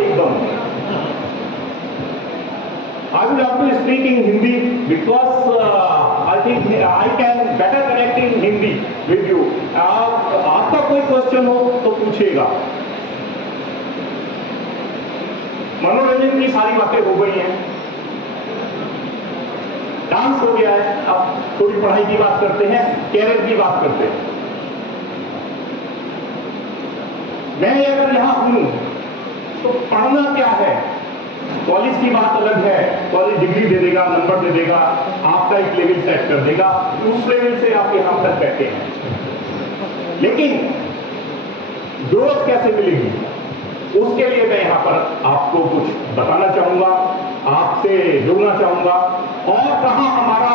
एकदम I will have to speak in Hindi because I think I can better connect in Hindi with you. आपका कोई question हो तो पूछिएगा। मनोरंजन की सारी बातें हो गई हैं, डांस हो गया है, अब थोड़ी पढ़ाई की बात करते हैं, कैरियर की बात करते हैं। मैं अगर यहां हूं तो पढ़ना क्या है? कॉलेज की बात अलग है, कॉलेज डिग्री दे देगा, नंबर दे देगा, आपका एक लेवल सेट कर देगा, उस लेवल से आप यहां तक बैठे हैं। लेकिन ग्रोथ कैसे मिलेगी, उसके लिए मैं यहां पर आपको कुछ बताना चाहूंगा, आपसे जुड़ना चाहूंगा। और कहां हमारा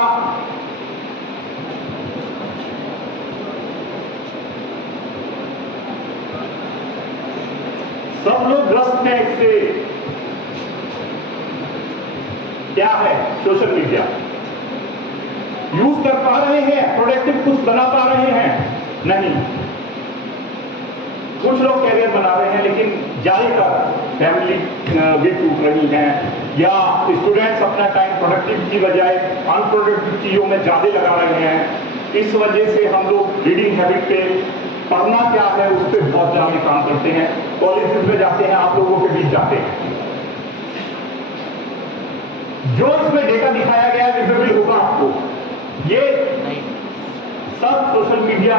सब लोग ग्रस्त हैं इससे। क्या है? सोशल मीडिया यूज कर पा रहे हैं, प्रोडक्टिव कुछ बना पा रहे हैं? नहीं। कुछ लोग कैरियर बना रहे हैं, लेकिन ज्यादातर फैमिली भी टूट रही हैं, या स्टूडेंट्स अपना टाइम प्रोडक्टिव की बजाय अनप्रोडक्टिव चीजों में ज्यादा लगा रहे हैं। इस वजह से हम लोग रीडिंग हैबिट पे, पढ़ना क्या है उस पर बहुत ज्यादा काम करते हैं। कॉलेजेस में जाते हैं, आप लोगों के बीच जाते हैं, जो इसमें डेटा दिखाया गया है विजिबल होगा आपको। ये सब सोशल मीडिया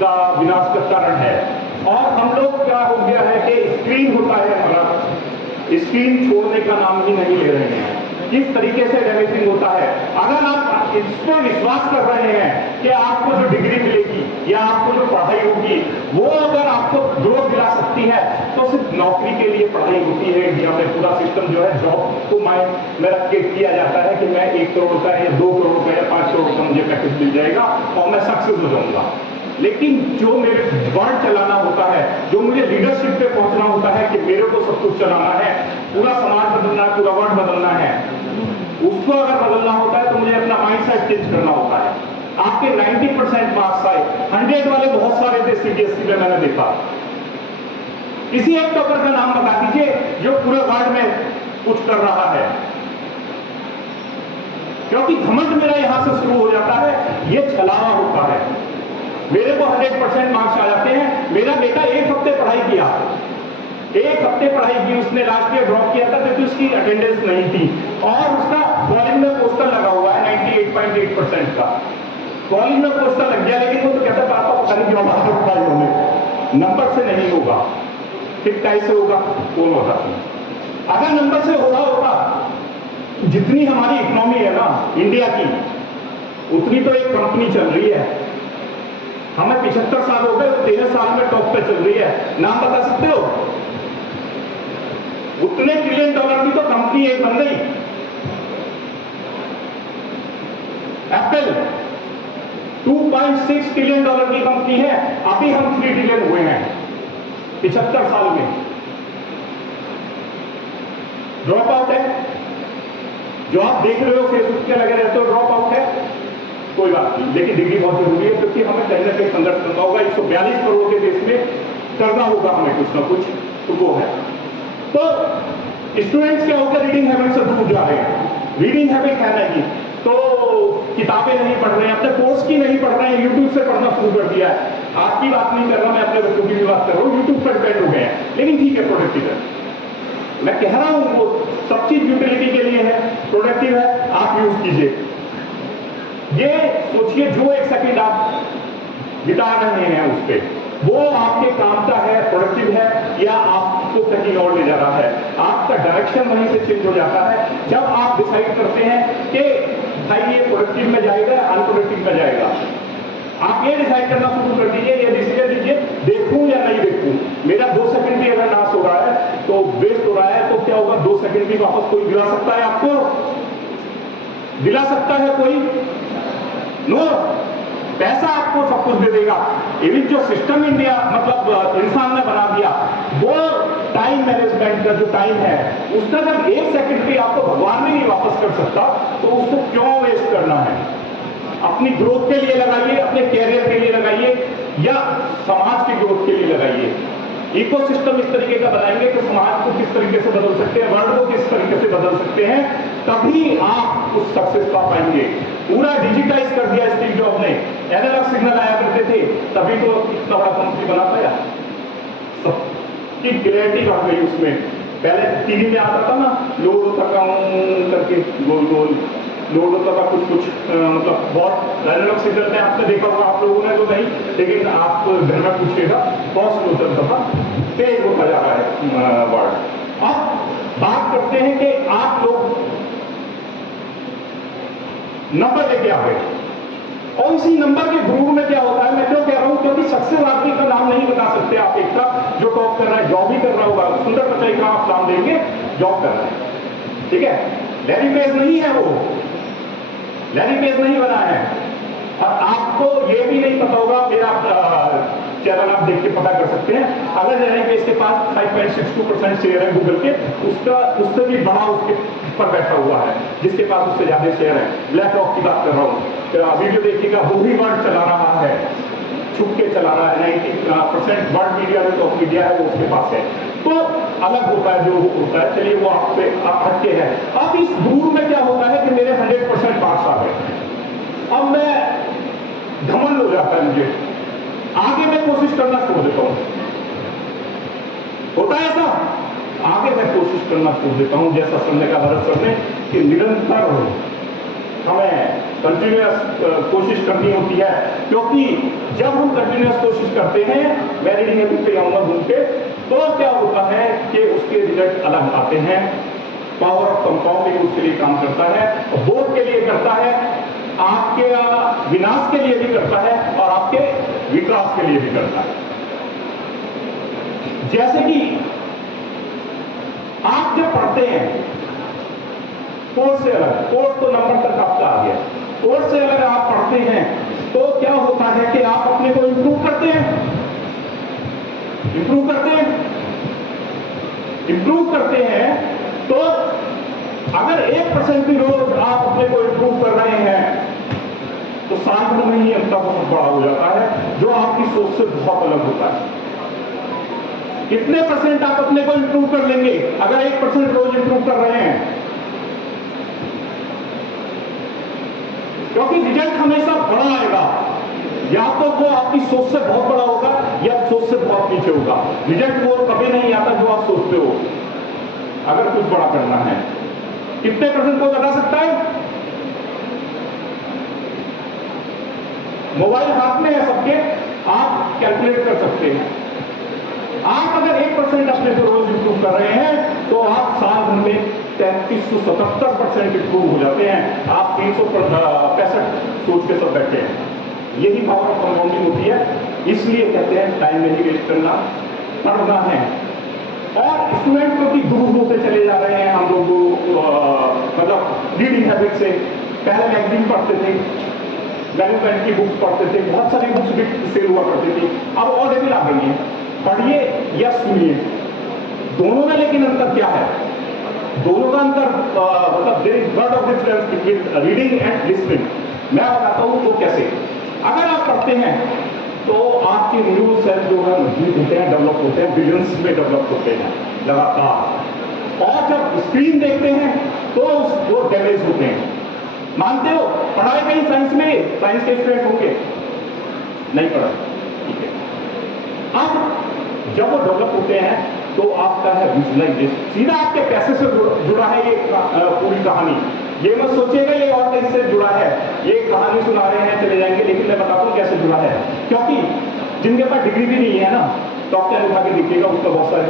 का विनाश का कारण है। और हम लोग क्या हो गया है कि स्क्रीन होता है हमारा, स्क्रीन छोड़ने का नाम ही नहीं ले रहे हैं। किस तरीके से डैमेजिंग होता है। अगर आप इस पर विश्वास कर रहे हैं कि आपको जो डिग्री मिलेगी या आपको जो पढ़ाई होगी वो अगर आपको ग्रोथ दिला सकती है, तो सिर्फ नौकरी के लिए पढ़ाई होती है। इंडिया में पूरा सिस्टम जो है जॉब को माइंड में रख के किया जाता है कि मैं 1 करोड़ का या 2 करोड़ का या 5 करोड़ का मुझे पैकेज मिल जाएगा और मैं सक्सेस हो जाऊंगा। लेकिन जो मेरे वर्ल्ड चलाना होता है, जो मुझे लीडरशिप पे पहुंचना होता है कि मेरे को सब कुछ चलाना है, पूरा समाज बदलना है, पूरा वर्ल्ड बदलना है, उसको अगर बदलना होता है तो मुझे अपना माइंडसेट चेंज करना होता है। आपके 90% मार्क्स आए, 100 वाले बहुत सारे थे सीबीएसई में, मैंने देखा। किसी एक टॉपर का नाम बता दीजिए जो पूरे वर्ल्ड में कुछ कर रहा है। क्योंकि घमंड मेरा यहां से शुरू हो जाता है, ये छलावा होता है। मेरे को 100% मार्क्स आ जाते हैं। मेरा बेटा 1 हफ्ते पढ़ाई किया, 1 हफ्ते पढ़ाई की उसने, लास्ट ईयर ड्रॉप किया था क्योंकि उसकी अटेंडेंस नहीं थी, और उसका कॉलेज में पोस्टर लगा हुआ है 98.8% का। कॉलेज में पोस्टर लग गया, लेकिन वो तो कहता पापा पता नहीं क्यों पढ़ाई होने, नंबर से नहीं होगा। फिर कैसे होगा? कौन होता? अगर नंबर से हो रहा होता, जितनी हमारी इकोनॉमी है ना इंडिया की, उतनी तो एक कंपनी चल रही है। हमें 75 साल हो गए, 13 साल में टॉप पे चल रही है। नाम बता सकते हो? उतने $1 ट्रिलियन की तो कंपनी एक बन गई, एप्पल। $2.6 ट्रिलियन की कंपनी है, अभी हम 3 ट्रिलियन हुए हैं 75 साल में। ड्रॉप आउट है जो आप देख रहे हो, फेसबुक पे लगे रहते हो, ड्रॉप आउट है, कोई बात नहीं। लेकिन डिग्री बहुत जरूरी है, क्योंकि हमें कहीं ना कहीं संघर्ष करना होगा। 142 करोड़ के देश में करना होगा हमें कुछ ना कुछ, तो वो है। तो स्टूडेंट्स क्या होकर रीडिंग हैबिट से दूर जा रहे हैं। रीडिंग हैबिट है नहीं तो किताबें नहीं पढ़ रहे हैं, अपने कोर्स की नहीं पढ़ रहे हैं, यूट्यूब से पढ़ना शुरू कर दिया है। आपकी बात नहीं कर रहा, मैं अपने बच्चों की भी बात कर रहा हूँ। यूट्यूब पर डिपेंड हो गए हैं, लेकिन ठीक है, प्रोडक्टिव है। मैं कह रहा हूं वो सब चीज यूटिलिटी के लिए है, प्रोडक्टिव है, आप यूज कीजिए। ये सोचिए जो 1 सेकंड आप बिता रहे हैं उस पर, वो आपके काम का है, प्रोडक्टिव है, या आपको कहीं और ले जा रहा है। आपका डायरेक्शन वहीं से चेंज हो जाता है जब आप डिसाइड करते हैं कि भाई ये प्रोडक्टिव में जाएगा, अनप्रोडक्टिव में जाएगा। आप ये डिसाइड करना शुरू कर दीजिए, ये डिसीजन लीजिए, देखूं या नहीं देखूं। मेरा 2 सेकंड भी अगर नाश हो रहा है तो वेस्ट हो रहा है, तो क्या होगा? 2 सेकंड भी वापस कोई दिला सकता है आपको? दिला सकता है कोई? नो। पैसा आपको सब कुछ दे देगा। इवन जो सिस्टम इंडिया मतलब इंसान ने बना दिया, वो टाइम मैनेजमेंट का जो टाइम है, उसका जब 1 सेकंड भी आपको भगवान भी नहीं वापस कर सकता, तो उसको क्यों वेस्ट करना है? अपनी ग्रोथ के लिए लगाइए, अपने कैरियर के लिए लगाइए, या समाज की ग्रोथ के लिए लगाइए। इकोसिस्टम इस तरीके का बनाएंगे कि समाज को किस तरीके से बदल सकते हैं, वर्ल्ड को किस तरीके से बदल सकते हैं, तभी आप उस सक्सेस पा पाएंगे। पूरा डिजिटाइज कर दिया स्टीव जॉब ने, एनालॉग सिग्नल आया करते थे, तभी तो इतना बड़ा कंपनी बना पाया। सबकी क्लियरिटी बढ़ गई उसमें। पहले टीवी में आता था ना, लोड होता काउंट करके, गोल गोल लोड होता था कुछ कुछ, मतलब बहुत एनालॉग सिग्नल में आपने देखा होगा, आप लोगों ने तो नहीं, लेकिन आप घर में पूछिएगा, बहुत स्लो चलता था, तेज होता जा रहा है वर्ड। अब बात करते हैं कि आप लोग नंबर लेके आ गए, और इसी नंबर के ग्रुप में क्या होता है, मैं क्यों कह रहा हूं, क्योंकि सक्सेस आदमी का नाम नहीं बता सकते आप। एक का जो टॉप कर रहा है, जॉब ही कर रहा होगा, सुंदर पिचाई का आप नाम देंगे, जॉब कर रहा है, ठीक है, लैरी पेज नहीं है वो, लैरी पेज नहीं बना है। और आपको ये भी नहीं पता होगा, मेरा चैनल आप देख के पता कर सकते हैं, अगर लैरी पेज के पास 5.62% शेयर है गूगल के, उसका उससे भी बड़ा उसके पर बैठा हुआ है जिसके पास उससे ज्यादा शेयर है। ब्लैक रॉक की बात कर रहा हूँ, वीडियो देखिएगा, वो ही वर्ड चला रहा है, छुप के चला रहा है, 90% वर्ल्ड मीडिया जो टॉप मीडिया है वो उसके पास है, तो अलग होता है जो होता है। चलिए वो आपसे हटके है। अब इस ग्रुप में क्या होता है कि मेरे 100% मार्क्स आ गए, अब मैं घमंड हो जाता है मुझे, आगे मैं कोशिश करना छोड़ देता हूं, होता है ऐसा, आगे मैं कोशिश करना छोड़ देता हूं, जैसा समझने का भरत सर ने कि निरंतर हमें कंटिन्यूअस कोशिश करनी होती है, क्योंकि जब हम कंटिन्यूअस कोशिश करते हैं, मैं रीडिंग एपिक पे आऊंगा घूम के, तो क्या होता है कि उसके रिजल्ट अलग आते हैं। पावर ऑफ कंपाउंडिंग उसके लिए काम करता है, बोध के लिए करता है, आपके विनाश के लिए भी करता है, और आपके विकास के लिए भी करता है। जैसे कि आप जब पढ़ते हैं, कोर्स से अलग, कोर्स तो नंबर तक आपका आ गया, कोर्स से अलग आप पढ़ते हैं, तो क्या होता है कि आप अपने को इंप्रूव करते हैं, इंप्रूव करते हैं, इंप्रूव करते हैं। तो अगर 1% भी रोज आप अपने को इंप्रूव कर रहे हैं, तो साल भर में ही अंतर बहुत बड़ा हो जाता है, जो आपकी सोच से बहुत अलग होता है। कितने परसेंट आप अपने को इंप्रूव कर लेंगे अगर 1% रोज इंप्रूव कर रहे हैं, क्योंकि रिजल्ट हमेशा बड़ा आएगा, या तो वो आपकी सोच से बहुत बड़ा होगा या सोच से बहुत नीचे होगा। रिजल्ट वो कभी नहीं आता जो आप सोचते हो, अगर कुछ बड़ा करना है। कितने परसेंट को बता सकता है? मोबाइल हाथ में है सबके, आप कैलकुलेट कर सकते हैं। आप अगर 1% अपने को रोज इंप्रूव कर रहे हैं, तो आप साल भर में 3377% इंप्रूव हो जाते हैं। आप 365 सोच के सब बैठे हैं। यही पावर ऑफ कंपाउंडिंग होती है। इसलिए कहते हैं टाइम नहीं वेस्ट करना, पढ़ना है। और स्टूडेंट को भी दूर होते चले जा रहे हैं हम लोग, मतलब रीडिंग हैबिट से। पहले मैगजीन पढ़ते थे, वैल्यू पेन की बुक्स पढ़ते थे, बहुत सारी बुक्स भी सेल हुआ करती थी, अब ऑडिबल आ गई है, पढ़िए या सुनिए, दोनों में लेकिन अंतर क्या है? दोनों का अंतर मतलब there is lot of difference between reading and listening. मैं बताता हूं वो कैसे। अगर आप पढ़ते हैं तो आपके न्यूरो सेल जो है मजबूत होते हैं, डेवलप होते हैं, बिलियंस में डेवलप होते हैं लगातार। और जब स्क्रीन देखते हैं तो वो डैमेज होते हैं। मानते हो? पढ़ाई कहीं साइंस में, साइंस के स्टूडेंट होंगे, नहीं पढ़ा, ठीक है। अब जब वो डेवलप होते हैं तो आपका है विजुअलाइजेशन, सीधा आपके पैसे से जुड़ा है ये पूरी कहानी। ये मत सोचिएगा ये और कहीं से जुड़ा है, ये कहानी सुना रहे हैं चले जाएंगे, लेकिन मैं बताता हूं कैसे जुड़ा है। क्योंकि जिनके पास डिग्री भी नहीं है ना, टॉप 10 उठा के देखिएगा, उसका बहुत सारे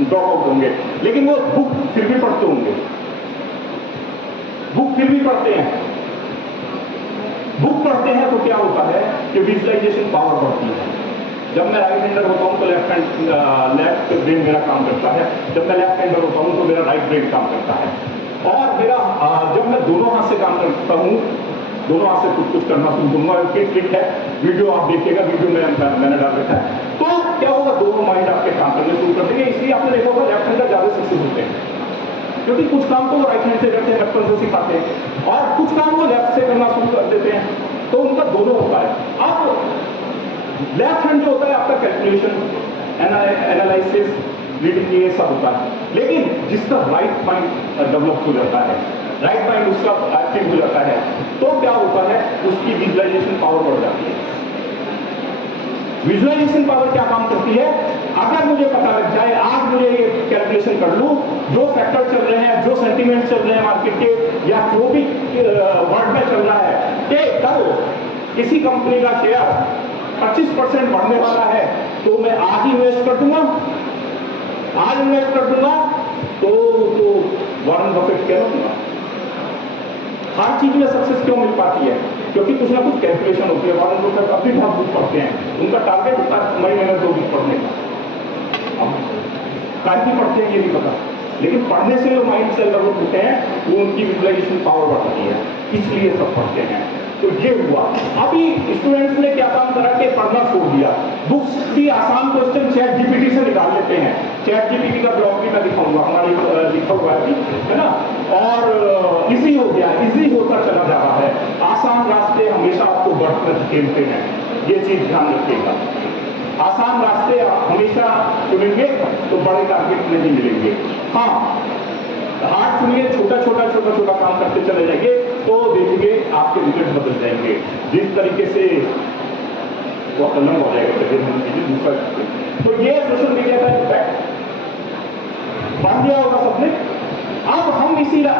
ड्रॉप आउट होंगे, लेकिन वो बुक फिर भी पढ़ते होंगे, बुक फिर भी पढ़ते हैं। बुक पढ़ते हैं तो क्या होता है कि विजुअलाइजेशन पावर बढ़ती है। जब मैं राइट हैंडर होता हूं तो लेफ्ट ब्रेन मेरा काम करता है, जब मैं लेफ्ट हैंडर होता हूं तो मेरा राइट ब्रेन काम करता है। और मेरा जब मैं दोनों हाथ से काम करता हूं, दोनों हाथ से कुछ कुछ करना शुरू करूंगा, ट्रिक है, वीडियो आप देखिएगा, वीडियो में मैंने डाल रखा है, तो क्या होगा, दोनों माइंड आपके काम करने शुरू कर देंगे। इसलिए आपने देखा होगा लेफ्ट हैंडर ज्यादा सक्सेस होते हैं, क्योंकि कुछ काम तो वो राइट हैंड से करते हैं, बचपन से सिखाते हैं, और कुछ काम वो लेफ्ट से करना शुरू कर देते हैं, तो उनका दोनों होता है। अब लेफ्ट हैंड जो होता है आपका कैलकुलेशन, एनालिसिस, रीडिंग ये सब होता है। लेकिन जिसका राइट माइंड डेवलप हो जाता है, राइट माइंड उसका एक्टिव हो जाता है, तो क्या होता है, उसकी विजुअलाइजेशन पावर बढ़ जाती है। विजुअलाइजेशन पावर क्या काम करती है, अगर मुझे पता लग जाए, आज मुझे ये कैलकुलेशन कर लूं, जो फैक्टर चल रहे हैं, जो सेंटीमेंट चल रहे हैं मार्केट के, या जो भी वर्ल्ड में चल रहा है, कि कल किसी कंपनी का शेयर 25% बढ़ने वाला है, तो मैं आज ही इन्वेस्ट कर दूंगा, आज इन्वेस्ट कर दूंगा, तो वॉरेन बफेट कह दूंगा। हर चीज में सक्सेस क्यों मिल पाती है, क्योंकि कुछ ना कुछ कैलकुलेशन होती है। वॉरेन बफेट अब भी बहुत बुक पढ़ते हैं, उनका टारगेट होता है महीने में 2 बुक पढ़ने का। काहे पढ़ते हैं ये नहीं पता, लेकिन पढ़ने से जो माइंड से डेवलप होते हैं, वो उनकी विजुअलाइजेशन पावर बढ़ती है, इसलिए सब पढ़ते हैं। तो ये हुआ। अभी स्टूडेंट्स ने क्या काम करा कि पढ़ना छोड़ दिया, बुक्स भी आसान क्वेश्चन चैट जीपीटी से निकाल लेते हैं। चैट जीपीटी का ब्लॉग भी मैं दिखाऊंगा, हमारी लिखा हुआ है ना, और इजी हो गया, इजी होता चला जा रहा है। आसान रास्ते हमेशा आपको बढ़कर खेलते हैं, ये चीज ध्यान रखिएगा। आसान रास्ते हमेशा चुनेंगे तो बड़े टारगेट नहीं मिलेंगे। हाँ, हार्ड चुनिए, छोटा छोटा काम करते चले जाएंगे, तो देखिए आपके रिजल्ट बदल जाएंगे। जिस तरीके से वो कलम हो जाएगा दूसरा। तो ये सोशल मीडिया का इम्पैक्ट बढ़ गया होगा सबने। अब हम इसी राह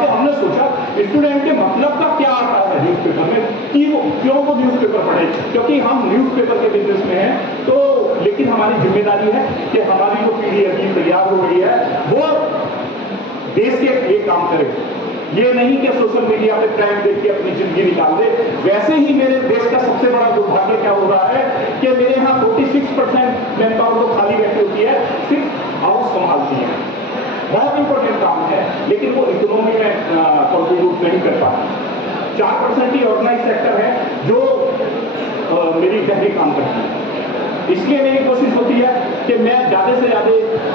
पे हमने सोचा स्टूडेंट के मतलब का क्या आता है न्यूज़पेपर में, कि वो क्यों वो न्यूज़पेपर पढ़े, क्योंकि हम न्यूज़पेपर के बिजनेस में हैं। तो लेकिन हमारी जिम्मेदारी है कि हमारी जो पीढ़ी अभी तैयार हो रही है, वो देश के लिए काम करे। ये नहीं कि सोशल मीडिया पे क्राइम देख के अपनी जिंदगी निकाल दे। वैसे ही मेरे देश का सबसे बड़ा दुर्भाग्य क्या हो रहा है कि मेरे यहाँ 46% मैन पावर तो खाली बैठी होती है, सिर्फ हाउस संभालती है। बहुत इंपॉर्टेंट काम है, लेकिन वो इकोनॉमी में कंट्रीब्यूट नहीं कर पाती। 4% ही ऑर्गेनाइज सेक्टर है जो मेरी गहरी काम करती है। इसलिए मेरी कोशिश होती है कि मैं ज़्यादा से ज़्यादा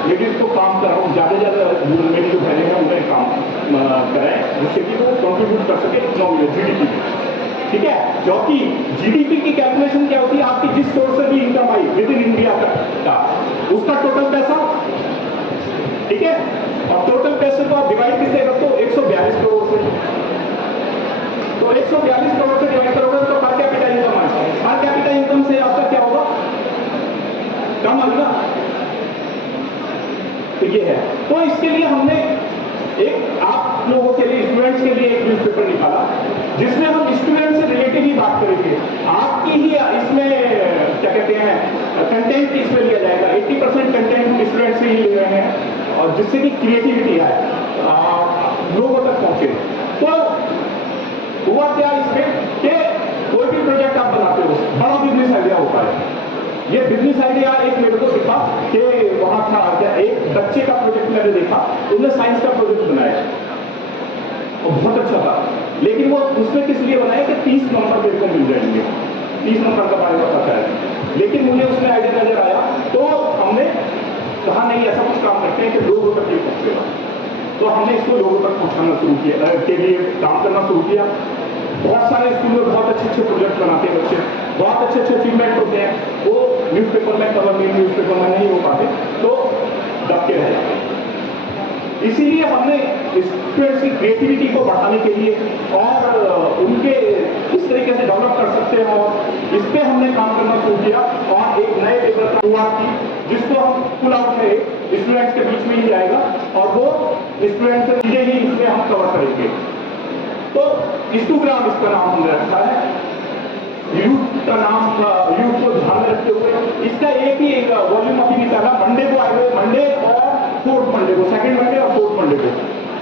लेडीज को काम कराऊँ, ज़्यादा से ज़्यादा मेरी जो बहनें हैं उन्हें काम कराएं, जिससे कि वो कंट्रीब्यूट कर सके इकोनॉमी में, जीडीपी में। ठीक है, क्योंकि जीडीपी की कैलकुलेशन क्या होती है, आपकी जिस सोर्स से भी income I with in India का उसका टोटल पैसा, ठीक है, और टोटल पैसे को आप डिवाइड किससे करते हो, 142 करोड़ से। तो 142 करोड़ से डिवाइड करोगे तो पर कैपिटा इनकम आएगा। पर कैपिटा इनकम से आपका क्या होगा, कम आएगा। तो ये है। तो इसके लिए हमने एक आप लोगों के लिए, स्टूडेंट्स के लिए एक न्यूज़पेपर निकाला, जिसमें हम स्टूडेंट से रिलेटेड ही बात करेंगे। आपकी ही इसमें क्या कहते हैं, कंटेंट इसमें लिया जाएगा। 80% कंटेंट स्टूडेंट से ही ले रहे हैं, और जिससे कि क्रिएटिविटी है, लोगों तक पहुंचे। तो हुआ क्या इसमें कि कोई भी प्रोजेक्ट आप बनाते हो, बड़ा बिजनेस आइडिया होता है। ये बिजनेस आइडिया एक मेरे को दिखा कि वहां था क्या, एक बच्चे का प्रोजेक्ट मैंने देखा, उसने साइंस का प्रोजेक्ट बनाया और बहुत अच्छा था, लेकिन वो उसमें किस लिए बनाया कि 30 नंबर मेरे को मिल जाएंगे, 30 नंबर का बारे में पता है। लेकिन मुझे उसमें आइडिया नजर आया, तो हमने कहा नहीं ऐसा कुछ काम करते हैं कि लोगों तक ये पहुंचेगा। तो हमने इसको लोगों तक पहुंचाना शुरू किया, के लिए काम करना शुरू किया। बहुत सारे स्कूल में बहुत अच्छे प्रोजेक्ट बनाते हैं बच्चे, बहुत अच्छे अचीवमेंट होते हैं, वो न्यूज़पेपर में कवर नहीं, न्यूज़पेपर में नहीं हो पाते, तो दबके रह जाते हैं। इसीलिए हमने स्टूडेंट्स की क्रिएटिविटी को बढ़ाने के लिए और उनके किस तरीके से डेवलप कर सकते हैं, और इस पर हमने काम करना शुरू किया। और एक नए पेपर की शुरुआत की, जिसको हम पुल आउट है, स्टूडेंट्स के बीच में ही जाएगा, और वो स्टूडेंट्स से चीजें ही इसमें हम कवर करेंगे। तो हिस्टोग्राम इसका नाम हमने रखा है, यूथ का नाम, यूथ को ध्यान में रखते हुए। इसका एक ही वॉल्यूम अभी निकाला, मंडे को आए हुए, मंडे और 4th मंडे को, 2nd मंडे और 4th मंडे को।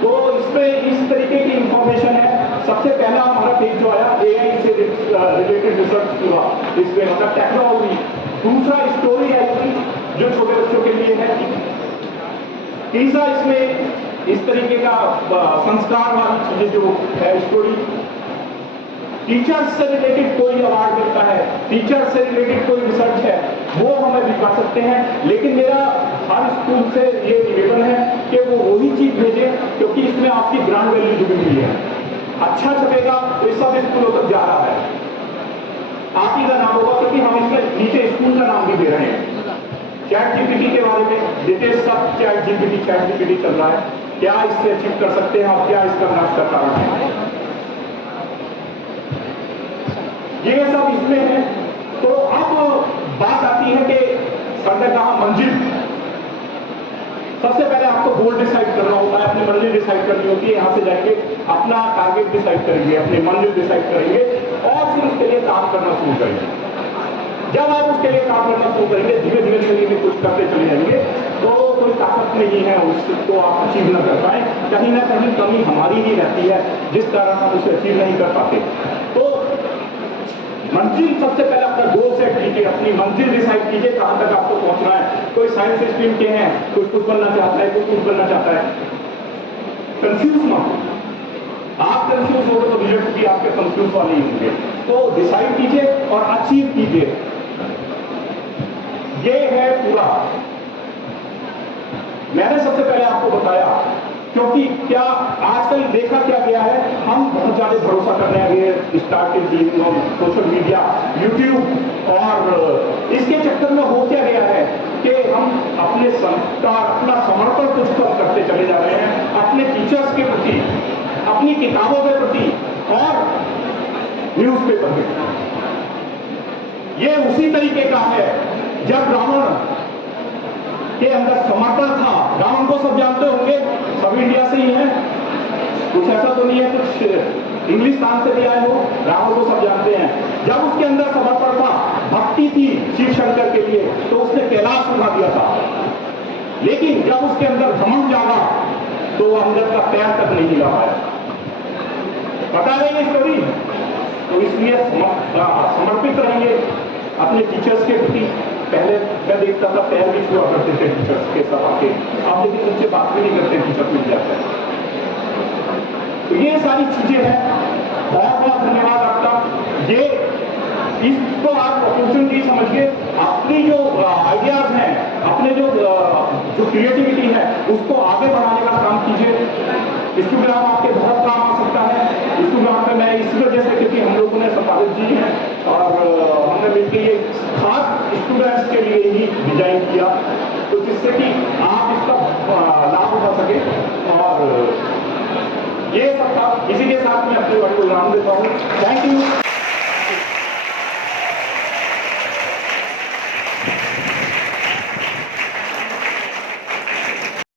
तो इसमें इस तरीके की इंफॉर्मेशन है। सबसे पहला हमारा पेज जो आया AI से रिलेटेड रिसर्च हुआ, इसमें मतलब टेक्नोलॉजी। दूसरा स्टोरी आई थी जो छोटे बच्चों के लिए है। तीसरा इसमें इस तरीके का संस्कार वाली चीजें जो है स्टोरी। टीचर्स से रिलेटेड कोई अवार्ड मिलता है, टीचर्स से रिलेटेड कोई रिसर्च है, वो हमें दिखा सकते हैं। लेकिन मेरा हर स्कूल से ये निवेदन है कि वो वही चीज भेजें, क्योंकि इसमें आपकी ब्रांड वैल्यू जुड़ी हुई है। अच्छा छपेगा तो इस सब स्कूलों तक जा रहा है, आप ही का नाम होगा, क्योंकि हम इसमें नीचे स्कूल का नाम भी दे रहे हैं। चैट जीपीटी के बारे में डिटेल्स सब चैट जीपीटी चल रहा है, क्या इससे अचीव कर सकते हैं और क्या इसका विनाश का कारण है, ये सब इसमें है। तो अब बात आती है कि सर ने कहा मंजिल, सबसे पहले आपको गोल डिसाइड करना होता है, अपनी मंजिल डिसाइड करनी होती है, यहां से जाएंगे अपना टारगेट डिसाइड करेंगे, अपनी मंजिल डिसाइड करेंगे और फिर उसके लिए काम करना शुरू करेंगे। जब आप उसके लिए काम करना शुरू करेंगे, धीरे धीरे जिंदगी में कुछ करते चले जाएंगे, तो कोई ताकत नहीं है उसको आप अचीव न कर पाए, कहीं ना कहीं कमी हमारी ही रहती है जिस कारण हम उसे अचीव नहीं कर पाते। तो मंजिल, सबसे पहले अपना गोल सेट कीजिए, अपनी मंजिल डिसाइड कीजिए कहां तक आपको पहुंचना है। कोई साइंस स्ट्रीम के हैं, कोई कुछ बनना चाहता है, कोई कुछ बनना चाहता है, कंफ्यूज मत, आप कंफ्यूज होंगे तो रिजल्ट भी आपके कंफ्यूज वाले ही होंगे। तो डिसाइड कीजिए और अचीव कीजिए, ये है पूरा। मैंने सबसे पहले आपको बताया, क्योंकि क्या आजकल देखा क्या गया है, हम बहुत ज्यादा भरोसा करने लगे स्टार्टिंग सोशल मीडिया, यूट्यूब, और इसके चक्कर में हो क्या गया है कि हम अपने संस्कार, अपना समर्पण कुछ कम करते चले जा रहे हैं अपने टीचर्स के प्रति, अपनी किताबों के प्रति और न्यूज़पेपर के प्रति। ये उसी तरीके का है जब रावण के अंदर समर्पण था। रावण को सब जानते होंगे, सब इंडिया से ही हैं, कुछ ऐसा तो नहीं है कुछ इंग्लिस्तान से भी आए हो, रावण को सब जानते हैं। जब उसके अंदर समर्पण था, भक्ति थी शिव शंकर के लिए, तो उसने कैलाश उठा दिया था। लेकिन जब उसके अंदर घमंड जागा तो वो अंदर का पैर तक नहीं हिला पाया। पता है ये स्टोरी। तो इसलिए समर्पित रहेंगे अपने टीचर्स के प्रति। पहले मैं देखता था पैर भी छुआ करते थे टीचर्स के सब आके, आप लेकिन उनसे बात भी नहीं करते, टीचर मिल जाता है। तो ये सारी चीजें हैं। बहुत बहुत धन्यवाद आपका। ये इसको आप अपॉर्चुनिटी समझिए, अपनी जो आइडियाज हैं, अपने जो क्रिएटिविटी है, उसको आगे बढ़ाने का काम कीजिए। इंस्टाग्राम आपके बहुत काम आ सकता है। इंस्टाग्राम पे मैं इस वजह से, क्योंकि हम लोगों ने सफारत जी हैं और हमने मिलकर ये खास स्टूडेंट्स के लिए ही डिजाइन किया, तो जिससे कि आप इसका लाभ उठा सके। और ये सब था, इसी के साथ मैं अपने वर्ड को विराम देता हूँ। Thank you.